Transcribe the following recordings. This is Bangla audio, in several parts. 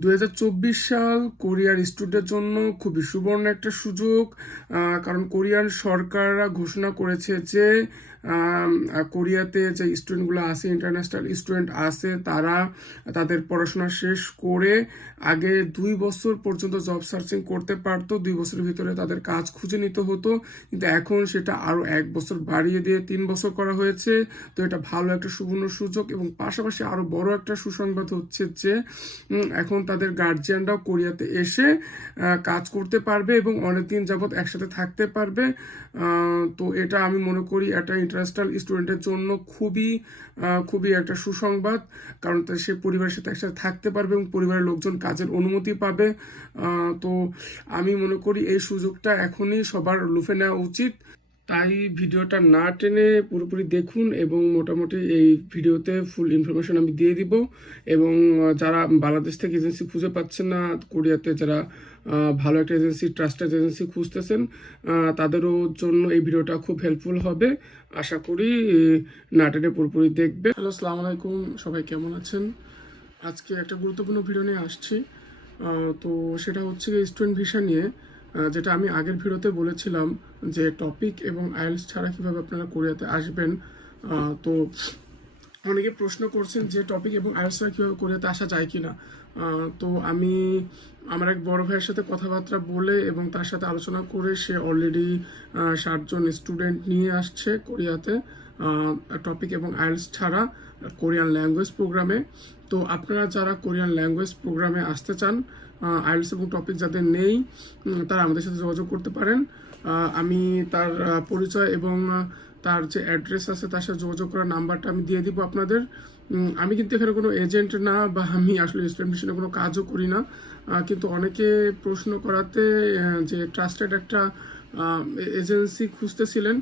2024 সাল কোরিয়ার স্টুডেন্টের জন্য খুবই সুবর্ণ একটা সুযোগ। কারণ কোরিয়ান সরকাররা ঘোষণা করেছে যে কোরিয়াতে যে স্টুডেন্টগুলো আছে, ইন্টারন্যাশনাল স্টুডেন্ট আছে, তারা তাদের পড়াশোনা শেষ করে আগে 2 বছর পর্যন্ত জব সার্চিং করতে পারতো। 2 বছরের ভিতরে তাদের কাজ খুঁজে নিতে হতো, কিন্তু এখন সেটা আরও 1 বছর বাড়িয়ে দিয়ে 3 বছর করা হয়েছে। তো এটা ভালো একটা সুবর্ণ সুযোগ, এবং পাশাপাশি আরও বড় একটা সুসংবাদ হচ্ছে যে এখন তাদের গার্জিয়ানরাও কোরিয়াতে এসে কাজ করতে পারবে এবং অনেকদিন যাবৎ একসাথে থাকতে পারবে। তো এটা আমি মনে করি একটা ইন্টারন্যাশনাল স্টুডেন্টের জন্য খুবই একটা সুসংবাদ, কারণ সে পরিবারের সাথে একসাথে থাকতে পারবে এবং পরিবারের লোকজন কাজের অনুমতি পাবে। তো আমি মনে করি এই সুযোগটা এখনই সবার লুফে নেওয়া উচিত। তাই ভিডিওটা না টেনে পুরোপুরি দেখুন, এবং মোটামুটি এই ভিডিওতে ফুল ইনফরমেশন আমি দিয়ে দিব। এবং যারা বাংলাদেশ থেকে এজেন্সি খুঁজে পাচ্ছেন না, কোরিয়াতে যারা ভালো একটা এজেন্সি, ট্রাস্টেড এজেন্সি খুঁজতেছেন, তাদেরও জন্য এই ভিডিওটা খুব হেল্পফুল হবে। আশা করি না টেনে পুরোপুরি দেখবে। হ্যালো, আসসালামু আলাইকুম, সবাই কেমন আছেন? আজকে একটা গুরুত্বপূর্ণ ভিডিও নিয়ে আসছি। তো সেটা হচ্ছে স্টুডেন্ট ভিসা নিয়ে, যেটা আমি আগের ভিডিওতে বলেছিলাম যে টপিক এবং আইএলটিএস ছাড়া কিভাবে আপনারা কোরিয়াতে আসবেন। তো অনেকে প্রশ্ন করছেন যে টপিক এবং আইএলটিএস ছাড়া কীভাবে কোরিয়াতে আসা যায় কি না। তো আমি আমার এক বড় ভাইয়ের সাথে কথাবার্তা বলে এবং তার সাথে আলোচনা করে সে অলরেডি 60 জন স্টুডেন্ট নিয়ে আসছে কোরিয়াতে, টপিক এবং আইএলটিএস ছাড়া কোরিয়ান ল্যাঙ্গুয়েজ প্রোগ্রামে। তো আপনারা যারা কোরিয়ান ল্যাঙ্গুয়েজ প্রোগ্রামে আসতে চান, আইএলটিএস এবং টপিক যাদের নেই, তারা আমাদের সাথে যোগাযোগ করতে পারেন। আমি তার পরিচয় এবং তার যে অ্যাড্রেস আছে তার সাথে যোগাযোগ করার নাম্বারটা আমি দিয়ে দিব আপনাদের। আমি কিন্তু এখানে কোনো এজেন্ট না, বা আমি আসলে স্টুডেন্ট মিশনে কোনো কাজও করি না, কিন্তু অনেকে প্রশ্ন করাতে যে ট্রাস্টেড একটা এজেন্সি খুঁজতেছিলেন,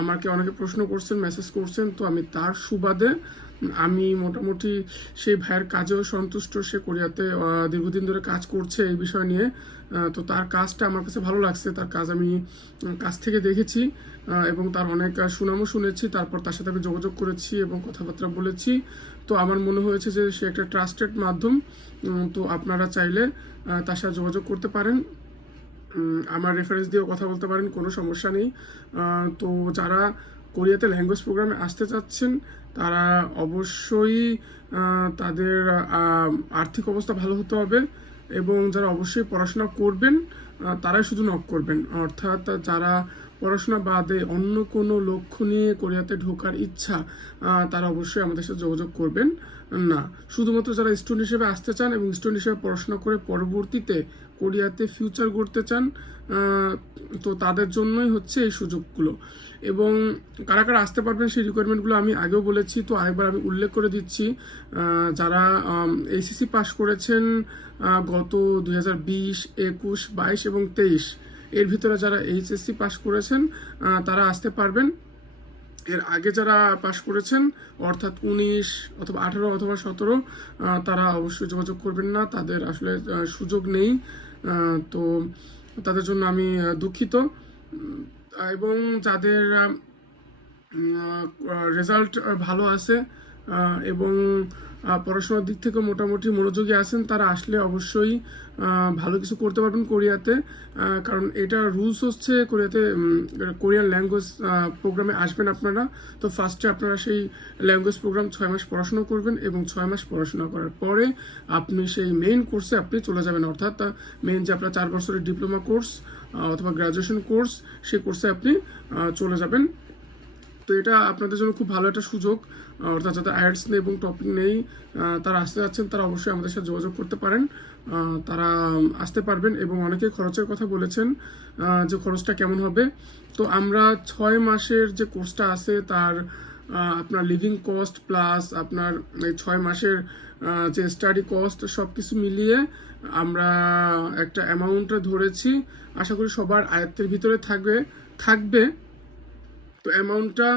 আমাকে অনেকে প্রশ্ন করছেন, মেসেজ করছেন। তো আমি তার সুবাদে আমি মোটামুটি সেই ভাইয়ের কাজেও সন্তুষ্ট। সে কোরিয়াতে দীর্ঘদিন ধরে কাজ করছে এই বিষয় নিয়ে। তো তার কাজটা আমার কাছে ভালো লাগছে, তার কাজ আমি কাছ থেকে দেখেছি এবং তার অনেক সুনামও শুনেছি। তারপর তার সাথে আমি যোগাযোগ করেছি এবং কথাবার্তা বলেছি। তো আমার মনে হয়েছে যে সে একটা ট্রাস্টেড মাধ্যম। তো আপনারা চাইলে তার সাথে যোগাযোগ করতে পারেন, আমার রেফারেন্স দিয়েও কথা বলতে পারেন, কোনো সমস্যা নেই। তো যারা কোরিয়াতে ল্যাঙ্গুয়েজ প্রোগ্রামে আসতে চাচ্ছেন, তারা অবশ্যই তাদের আর্থিক অবস্থা ভালো হতে হবে, এবং যারা অবশ্যই পড়াশোনা করবেন তারাই শুধু নক করবেন। অর্থাৎ যারা পড়াশোনা বাদে অন্য কোনো লক্ষ্য নিয়ে কোরিয়াতে ঢোকার ইচ্ছা, তারা অবশ্যই আমাদের সাথে যোগাযোগ করবেন না। শুধুমাত্র যারা স্টুডেন্ট হিসেবে আসতে চান এবং স্টুডেন্ট হিসেবে পড়াশোনা করে পরবর্তীতে কোরিয়াতে ফিউচার গড়তে চান, তো তাদের জন্যই হচ্ছে এই সুযোগগুলো। এবং কারা কারা আসতে পারবেন সেই রিকোয়ারমেন্টগুলো আমি আগেও বলেছি, তো আরেকবার আমি উল্লেখ করে দিচ্ছি। যারা এইচএসসি পাস করেছেন গত 2020, 21, 22 এবং 23 এর ভিতরে যারা এইচএসসি পাস করেছেন তারা আসতে পারবেন। এর আগে যারা পাশ করেছেন, অর্থাৎ 19 অথবা 18 অথবা 17, তারা অবশ্যই যোগাযোগ করবেন না, তাদের আসলে সুযোগ নেই। তো তাদের জন্য আমি দুঃখিত। এবং যাদের রেজাল্ট ভালো আছে এবং পড়াশোনার দিক থেকে মোটামুটি মনোযোগী আছেন, তারা আসলে অবশ্যই ভালো কিছু করতে পারবেন কোরিয়াতে। কারণ এটা রুলস হচ্ছে কোরিয়াতে কোরিয়ান ল্যাঙ্গুয়েজ প্রোগ্রামে আসবেন আপনারা, তো ফার্স্টে আপনারা সেই ল্যাঙ্গুয়েজ প্রোগ্রাম 6 মাস পড়াশোনা করবেন, এবং 6 মাস পড়াশোনা করার পরে আপনি সেই মেইন কোর্সে আপনি চলে যাবেন। অর্থাৎ মেইন যে আপনার 4 বছরের ডিপ্লোমা কোর্স অথবা গ্রাজুয়েশন কোর্স, সেই কোর্সে আপনি চলে যাবেন। তো এটা আপনাদের জন্য খুব ভালো একটা সুযোগ। অর্থাৎ যাদের আইএলটিএস নেই এবং টপিক নেই, তারা আসতে যাচ্ছেন, তারা অবশ্যই আমাদের সাথে যোগাযোগ করতে পারেন, তারা আসতে পারবেন। এবং অনেকে খরচের কথা বলেছেন যে খরচটা কেমন হবে। তো আমরা 6 মাসের যে কোর্সটা আছে তার আপনার লিভিং কস্ট প্লাস আপনার এই 6 মাসের যে স্টাডি কস্ট সব কিছু মিলিয়ে আমরা একটা অ্যামাউন্ট ধরেছি। আশা করি সবার আয়ত্তের ভিতরে থাকবে। তো অ্যামাউন্টটা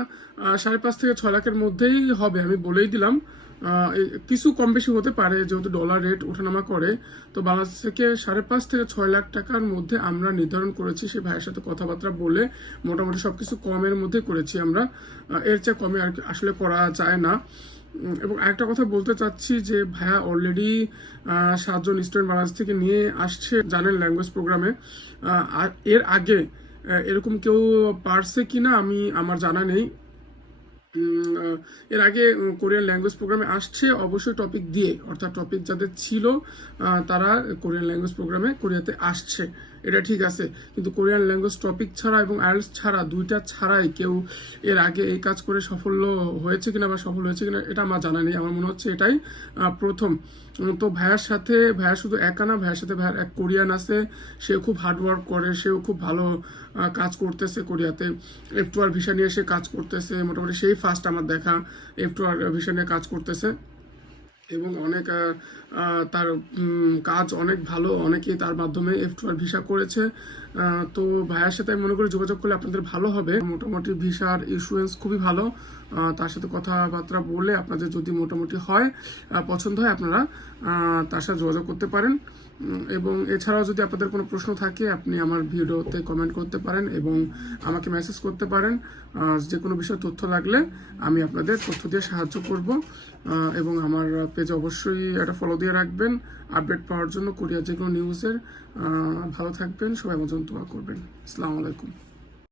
5.5 থেকে 6 লাখের মধ্যেই হবে, আমি বলেই দিলাম। কিছু কম বেশি হতে পারে, যেহেতু ডলার রেট ওঠানামা করে। তো বাংলাদেশ থেকে 5.5 থেকে 6 লাখ টাকার মধ্যে আমরা নির্ধারণ করেছি। সেই ভাইয়ের সাথে কথাবার্তা বলে মোটামুটি সব কিছু কমের মধ্যে করেছি আমরা, এর চেয়ে কমে আর আসলে করা যায় না। এবং আরেকটা কথা বলতে চাচ্ছি যে ভাইয়া অলরেডি 7 জন স্টুডেন্ট বাংলাদেশ থেকে নিয়ে আসছে জানেন ল্যাঙ্গুয়েজ প্রোগ্রামে। আর এর আগে এরকম কেউ পারছে কিনা আমার জানা নেই। এর আগে কোরিয়ান ল্যাঙ্গুয়েজ প্রোগ্রামে আসছে অবশ্যই টপিক দিয়ে, অর্থাৎ টপিক যাদের ছিল তারা কোরিয়ান ল্যাঙ্গুয়েজ প্রোগ্রামে কোরিয়াতে আসছে, এটা ঠিক আছে। কিন্তু কোরিয়ান ল্যাঙ্গুয়েজ টপিক ছাড়া এবং আইএলটিএস ছাড়া, দুইটা ছাড়াই কেউ এর আগে এই কাজ করে সাফল্য হয়েছে কিনা বা সফল হয়েছে কিনা এটা আমার জানা নেই। আমার মনে হচ্ছে এটাই প্রথম। তো ভাইয়ার শুধু একা না, ভাইয়ের সাথে ভাইয়ার এক কোরিয়ান আছে, সে খুব হার্ডওয়ার্ক করে, সেও খুব ভালো কাজ করতেছে কোরিয়াতে। F2R ভিসা নিয়ে সে কাজ করতেছে, মোটামুটি সেই ফার্স্ট আমার দেখা F2R ভিসা নিয়ে কাজ করতেছে এবং অনেক তার কাজ অনেক ভালো, অনেকেই তার মাধ্যমে F2R ভিসা করেছে। তো ভাইয়ের সাথে আমি মনে করি যোগাযোগ করলে আপনাদের ভালো হবে। মোটামুটি ভিসার ইস্যুয়েন্স খুবই ভালো, তার সাথে কথাবার্তা বলে আপনাদের যদি মোটামুটি হয়, পছন্দ হয়, আপনারা তার সাথে যোগাযোগ করতে পারেন। এবং এছাড়াও যদি আপনাদের কোনো প্রশ্ন থাকে আপনি আমার ভিডিওতে কমেন্ট করতে পারেন এবং আমাকে মেসেজ করতে পারেন। যে কোনো বিষয়ে তথ্য লাগলে আমি আপনাদের তথ্য দিয়ে সাহায্য করব। এবং আমার পেজে অবশ্যই একটা ফলো দিয়ে রাখবেন আপডেট পাওয়ার জন্য কোরিয়ার যে কোনো নিউজের। ভালো থাকবেন সবাই, আমার জন্য দোয়া করবেন। আসসালামু আলাইকুম।